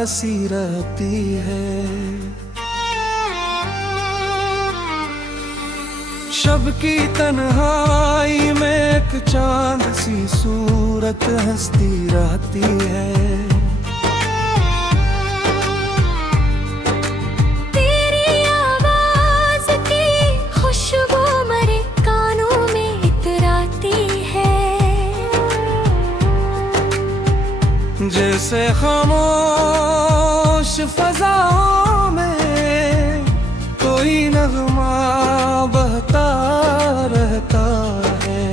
बसी रहती है। शब की तन्हाई में एक चांद सी सूरत हंसती रहती है। तेरी आवाज की खुशबू मेरे कानों में इतराती है। जैसे खामोश फजाओं में कोई नगमा बहता रहता है।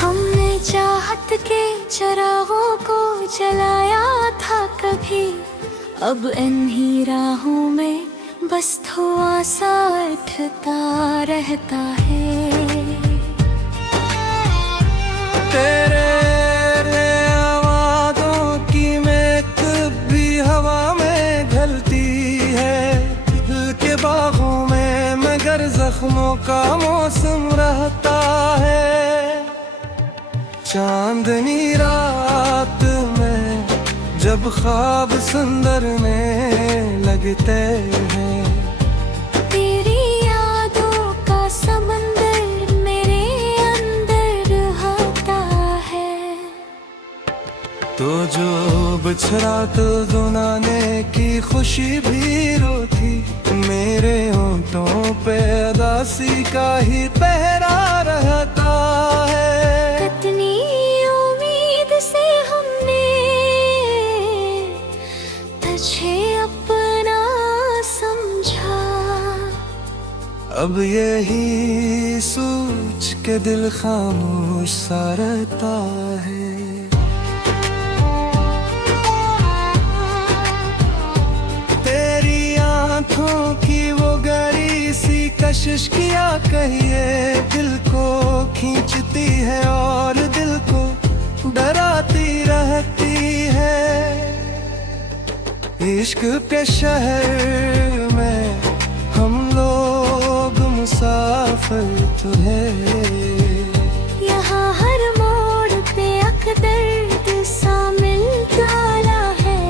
हमने चाहत के चिरागों को जलाया था कभी, अब इन्हीं राहों में बस धुआं सा उठता रहता है। तेरे वादों की महक भी हवा में घलती है। दिल के बागों में मगर जख्मों का मौसम रहता है। चांदनी रात में जब ख्वाब सुंदरने लगते हैं। तेरी यादों का समंदर मेरे अंदर रहता है। तो जो बिछड़ा तो जुनाने की खुशी भी रोती। मेरे होंठों पे उदासी का ही पहरा रहता है। कितनी उम्मीद से हमने तुझे अपना समझा, अब यही सोच के दिल खामोश सा रहता है। तेरी आंखों की वो गहरी सी कशिश किया कहिए दिल को खींचती है और दिल को डराती रहती है। इश्क के शहर में हम लोग मुसाफिर तो है। यहाँ हर मोड़ पे अकदर्द सा मिलता है।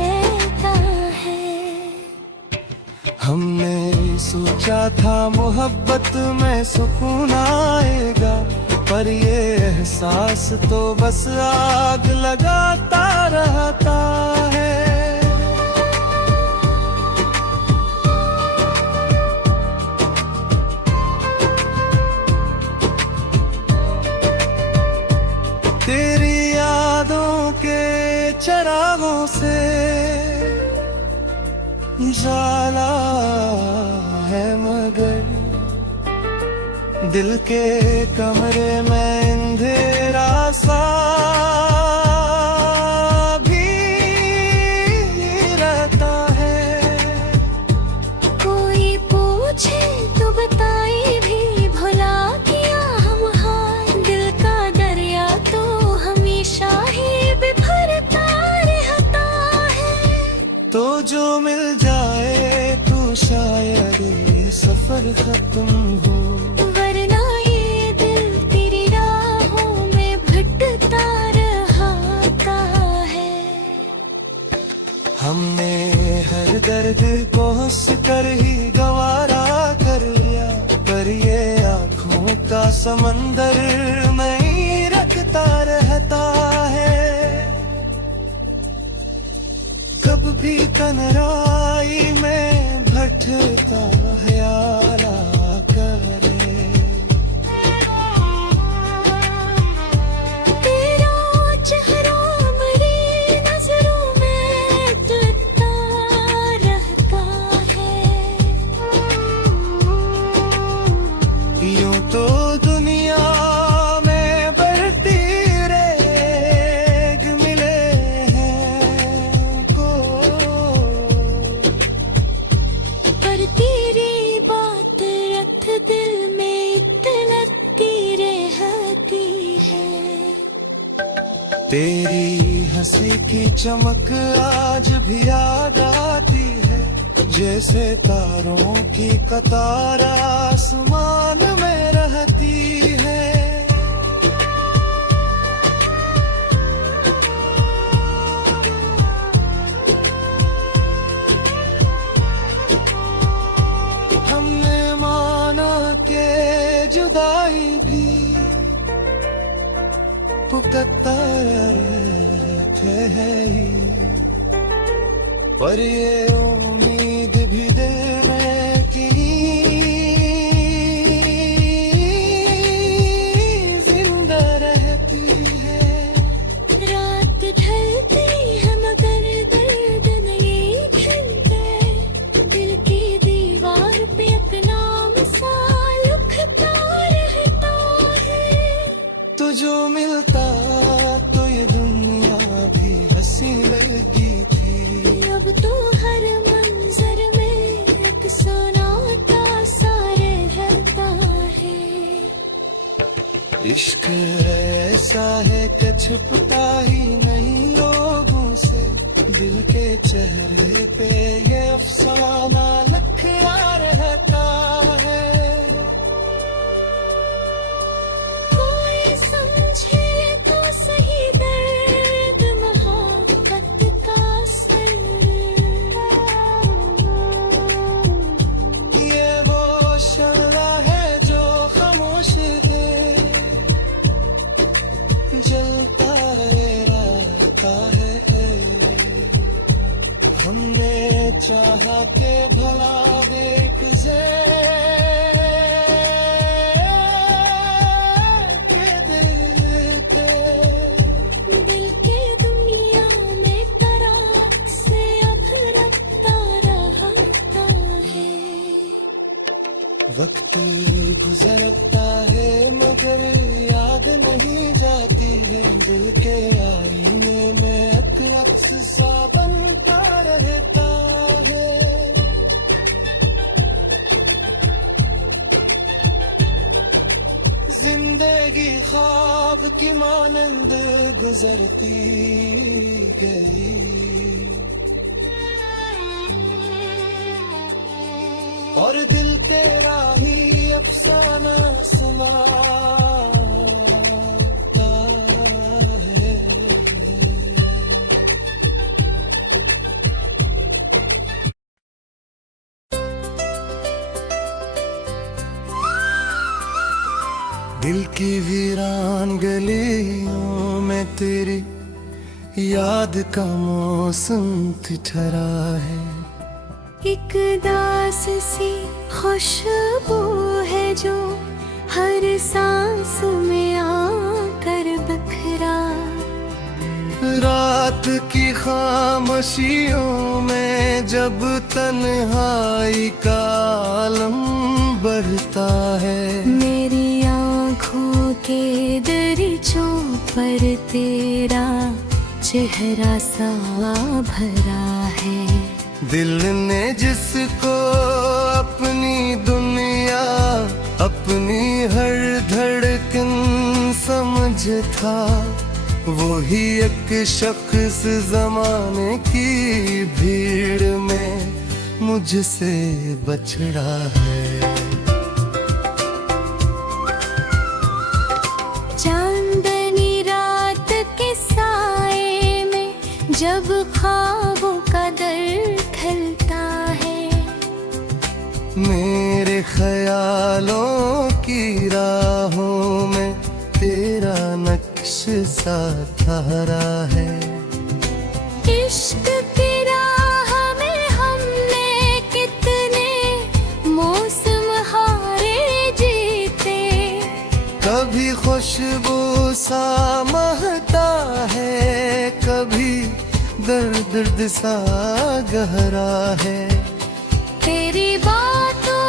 हमने सोचा था मोहब्बत में सुकून आएगा, पर ये एहसास तो बस आग लगाता रहता है। तेरी यादों के चिरागों से जाला है मगर दिल के कमरे में अंधेरा सा भी रहता है। कोई पूछे तो बताई भी भुला दिया हम हार। दिल का दरिया तो हमेशा ही बिखरता रहता है। तो जो मिल जाए तो शायद ये सफर खत्म हो, वरना ये दिल तेरी राहों में भटकता रहता है। हमने हर दर्द को हंस कर ही गवारा कर लिया, पर ये आँखों का समंदर नहीं रखता रहता है। कब भी तन्हाई में भटकता ख्याल करे। तेरा चेहरा मेरी नजरों में तलता रहता है। यूं तो दुनिया में बढ़ती रेग मिले हैं को, पर तेरी बात रख दिल में तलती रहती है। तेरी हंसी की चमक आज भी याद आती है। जैसे तारों की कतार आसमान में रहती है। जुदाई भी पुकता रहते हैं पर ये उम्मीद भी दिल में कि जिंदा रहती है। रात ढलती है मगर दर्द नहीं खिलते, दिल की दीवार पे अपना सा लिखता रहता है। तो जो मिलता तो ये दुनिया भी हंसी लगी थी। अब तो हर मंजर में एक सन्नाटा सा रहता है। इश्क ऐसा है कि छुपता ही नहीं लोगों से, दिल के चेहरे पे ये अफसाना लिखा रहता है। कोई समझे तो सही दर्द मोहब्बत का सर, ये वो शल्ला है जो खामोश है, जलता रहता है। हमने चाहा के भला देख के देते, दिल के दुनिया में तरह से अब रखता रहता है। वक्त गुजरता है मगर याद नहीं जाती है, दिल के आईने में एक अक्स सा बनता रहता है। जिंदगी ख्वाब की मानंद गुजरती गई और दिल तेरा ही अफसाना सुनाता है। दिल की वीरान गलियों में तेरी याद का मौसम ठहरा है। एक दास सी खुशबू है जो हर सांस में आकर बखरा। रात की खामोशियों में जब तन्हाई का आलम बढ़ता है, मेरी आँखों के दरीचों पर तेरा चेहरा सा भरा है। दिल ने जिसको अपनी दुनिया अपनी हर धड़कन समझ था, वो ही एक शख्स जमाने की भीड़ में मुझसे बछड़ा है। चांदनी रात के साए में जब ख्वाबों का दर खलता है, मेरे ख्यालों की राहों में तेरा नक्श सा ठहरा है। इश्क की राह में हमने कितने मौसम हारे जीते, कभी खुशबू सा महता है, कभी दर्द सा गहरा है। तेरी बातों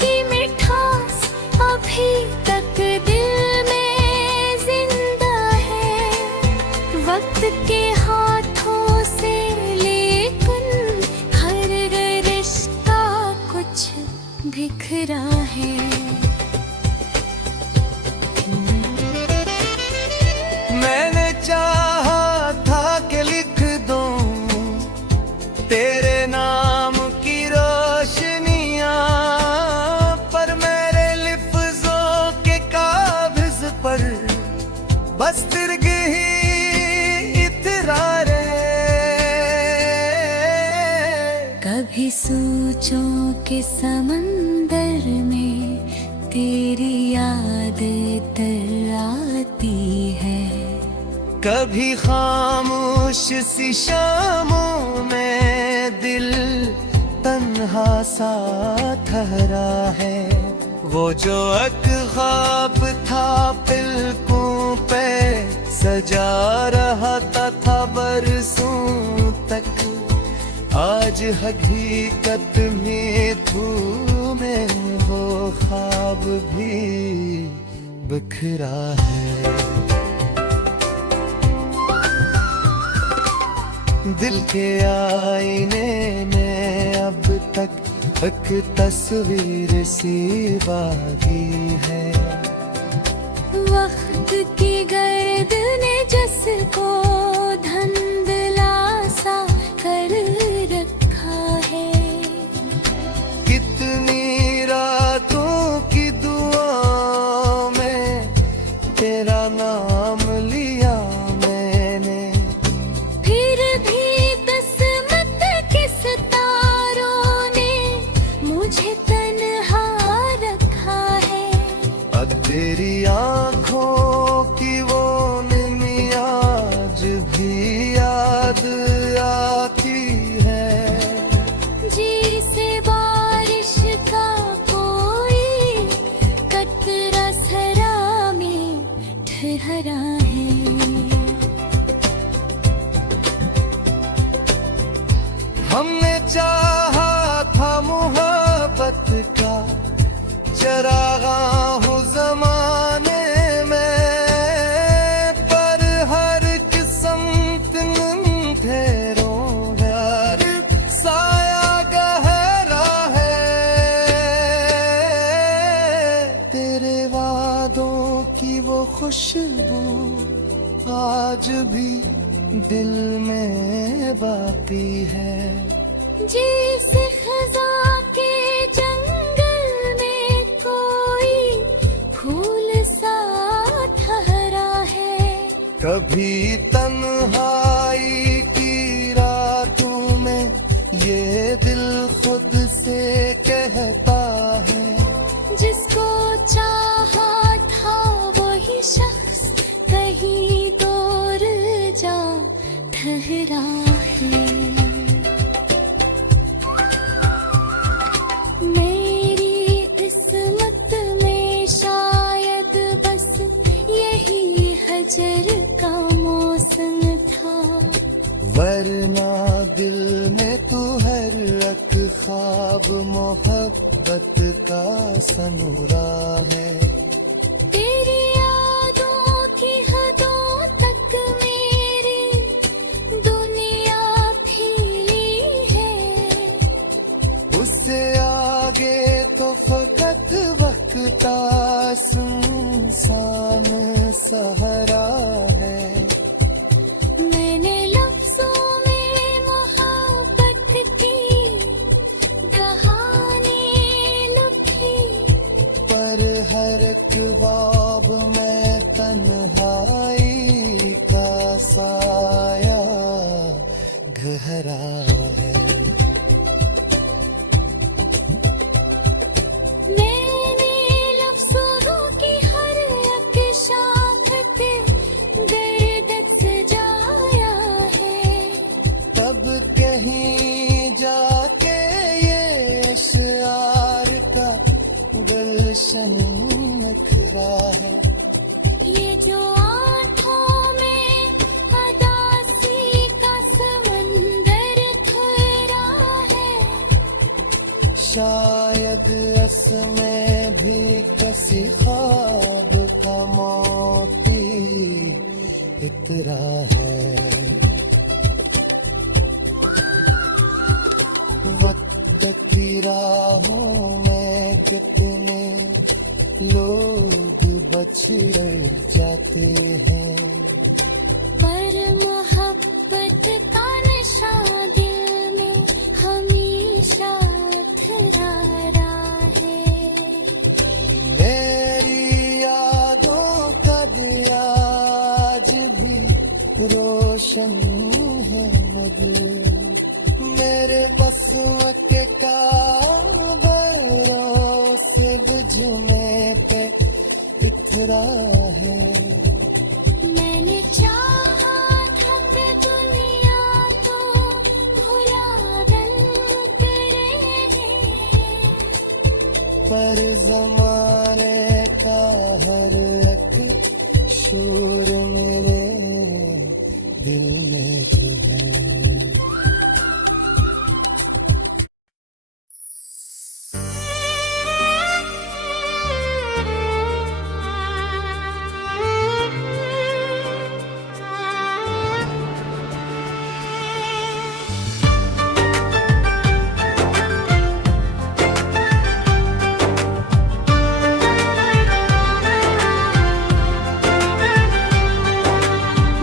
की मिठास अभी तक दिल में जिंदा है। वक्त के हाथों से लेकिन हर रिश्ता कुछ बिखरा है। मैंने चाहा था कि लिख दूं तेरे नाम की रोशनियां, पर मेरे लिफ्जों के काबिज पर बस तिरग ही इतरारे। कभी सोचों के समंदर में तेरी याद आती है। कभी खामोश सी शामों में दिल तन्हा सा ठहरा है। वो जो एक ख्वाब था पलकों पे सजा रहा था बरसों तक, आज हकीकत में झूमे वो ख्वाब भी बिखरा है। दिल के आईने में अब तक एक तस्वीर सी बाकी है। वक्त की गर्द ने जिसको धुंधला सा कर रखा है। कितनी रातों की दुआओं में तेरा नाम लिया मैंने, फिर भी किस्मत के सितारों ने मुझे तन्हा रखा है। अब तेरी आँखों की वो नमी आज भी याद आती है। जैसे बारिश का कोई कतरा सरा में ठहरा है। हमने चाहा था मोहब्बत का चरागा हो जमाने में, पर हर किस्मत अंधेरों में हर साया गहरा है। तेरे वादों की वो खुशबू आज भी दिल में बाकी है। जैसे खज़ां के जंगल में कोई फूल सा ठहरा है। कभी तन्हाई की रातों में ये दिल खुद से कहता है। जिसको चाहा था वही शख्स कहीं दूर जा ठहरा है। मेरी किस्मत में शायद बस यही हजर का मौसम था, वरना दिल में तू हर एक ख्वाब मोहब्बत का सनूरा है। तेरी यादों की हदों तक मेरी दुनिया फैली है। उससे आगे तो फकत वक्त सुनसान सहारा है। मैंने लफ्जों में मोहब्बत की कहानी लिखी, पर हर एक ख्वाब में तन्हाई का साया गहरा है। मैंने लफ्जों की हर एक शाखत गर्दत सजाया है। तब कहीं जाके ये अशआर का गुलशन निखरा है। ये जो आँखों में अदासी का समंदर ठहरा है। शायद इसमें भी किसी ख्वाब का मोती इतरा है। वक्त की राहों में कितने लोग बछड़ जाते हैं, पर मोहब्बत का नशा दिल में हमेशा ठहरा है। मेरी यादों का दिया आज भी रोशन है मगर, मेरे बस के काबरों से बुझ में पर जमाने का हर एक शोर मेरे दिल में तो है।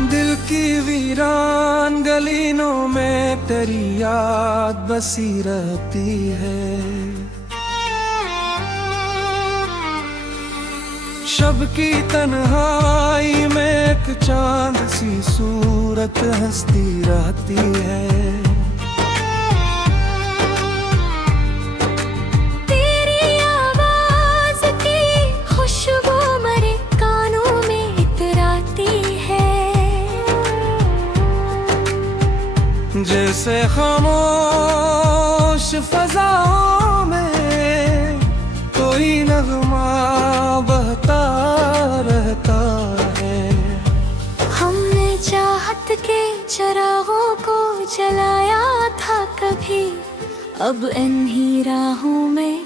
दिल की वीरान गलीनों में तेरी याद बसी रहती है। शब की तन्हाई में एक चांद सी सूरत हंसती रहती है। तेरी आवाज की खुशबू मेरे कानों में इतराती है। जैसे खामोश फजाओं में कोई नगमा बहता रहता है। हमने चाहत के चिरागों को जलाया था कभी, अब इन्हीं राहों में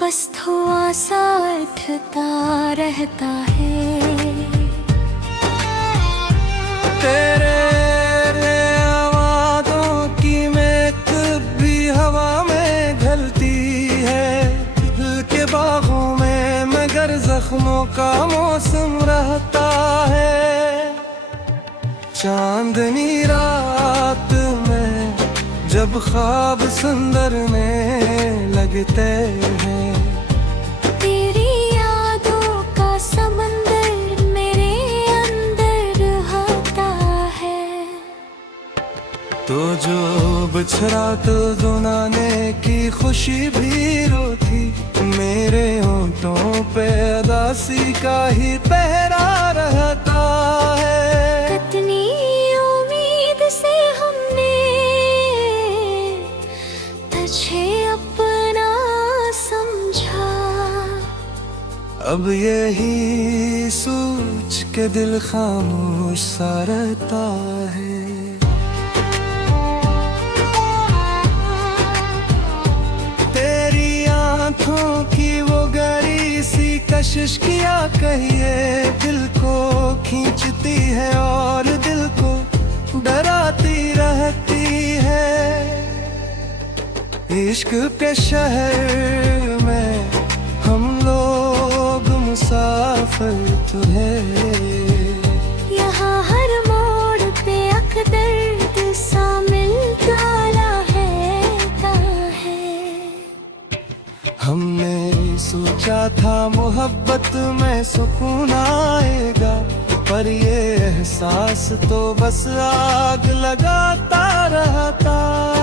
बस धुआं सा उठता रहता है। तेरे आवाज़ों की महक भी हवा में घलती है। दिल के बागों में मगर जख्मों का मौसम रहता है। चांदनी रात में जब ख्वाब संदरने लगते हैं। तेरी यादों का समंदर मेरे अंदर बहता है। तो जो बिछड़ा तो जुनाने की खुशी भी रोती। मेरे होंठों पे उदासी का ही पहरा रहता है। कितनी उम्मीद से हमने तुझे अपना समझा, अब यही सोच के दिल खामोश सा रहता है। तेरी आंखों की वो गहरी सी कशिश किया कहिए दिल को खींचती है और दिल को डराती रहती है। इश्क के शहर में हम लोग मुसाफिर तो हैं। यहाँ हर मोड़ पे अकदर्द सा मिलता रहता है। हमने सोचा था मोहब्बत में सुकून आएगा, पर ये एहसास तो बस आग लगाता रहता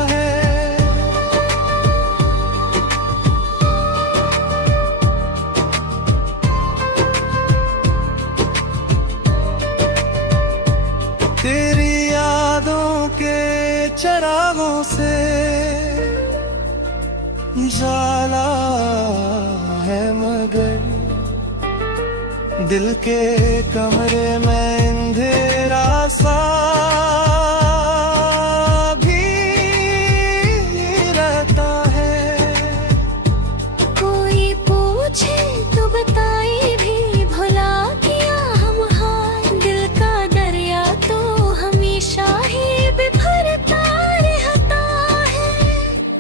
है। तेरी यादों के चिरागों से जाला है मगर दिल के कमरे में अंधेरा सा भी रहता है। कोई पूछे तो बताए भी भुला किया हम हार। दिल का दरिया तो हमेशा ही बिखरता रहता है।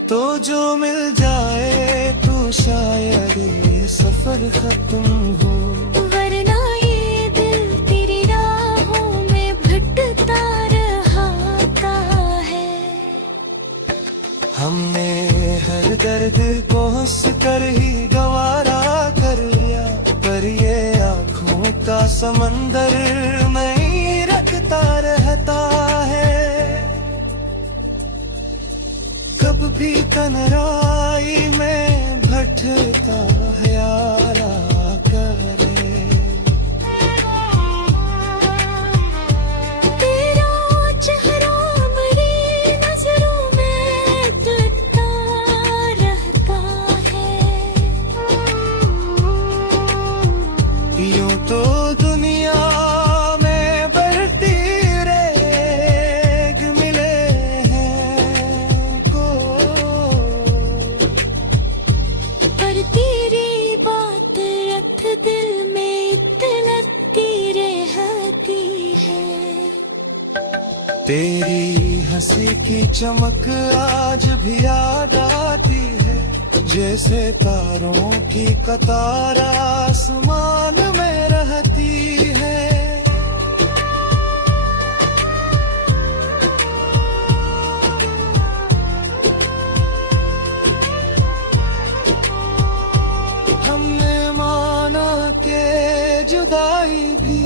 तो जो मिल जाए तो शायद ये सफर खत्म हो, वरना ये दिल तेरी राहों में भटकता रहता है। हमने हर दर्द को हंस कर ही गवारा कर लिया, पर ये आँखों का समंदर नहीं रखता रहता है। कब भी तन्हाई में भटका ख्याल करे। तेरा चेहरा मेरी नजरों में तलकता रहता है। की चमक आज भी याद आती है, जैसे तारों की कतार आसमान में रहती है। हमने माना के जुदाई भी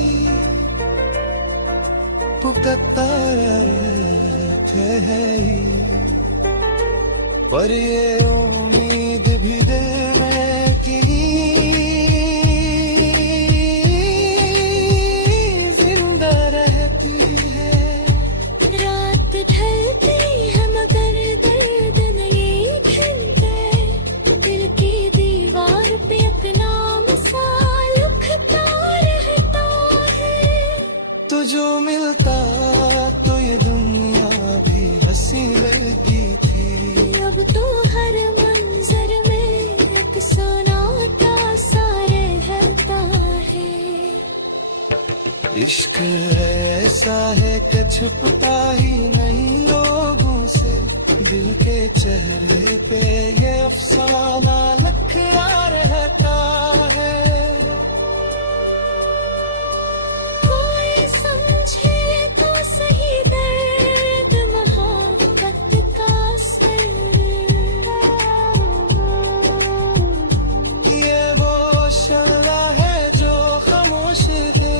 पुकता थे ही, पर ये उम्मीद भी दिल में की जिंदा रहती है। रात ढलती है मगर दर्द नहीं खिलते, दिल की दीवार पे अपना मिसाल लिखता रहता है। तो जो मिलता तो ये दुनिया भी हंसी लगती थी। अब तो हर मंजर में एक सुनाता सा रहता है। इश्क ऐसा है कि छुपता ही नहीं लोगों से, दिल के चेहरे पे ये अफसाना लिखा रहता है। कोई समझे तो सही दर्द मोहब्बत का सर, ये वो शल्ला है जो खामोश है,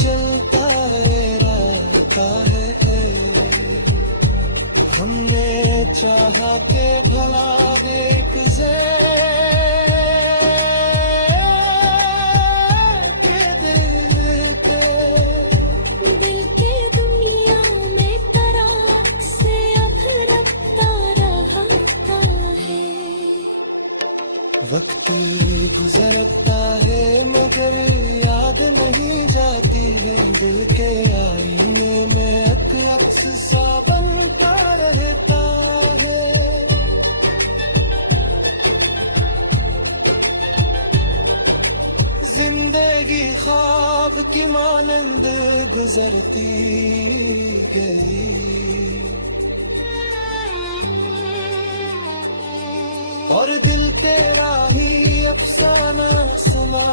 जलता रहता है। हमने चाहा के भला देख से के देते, दिल के दुनिया में करार से अब रखता रहता है। वक्त गुजरता है मगर याद नहीं जाती है, दिल के आईने में एक अक्स सा बनता रहता है। जिंदगी ख्वाब की मानंद गुजरती गई, और दिल तेरा ही अफसाना सुना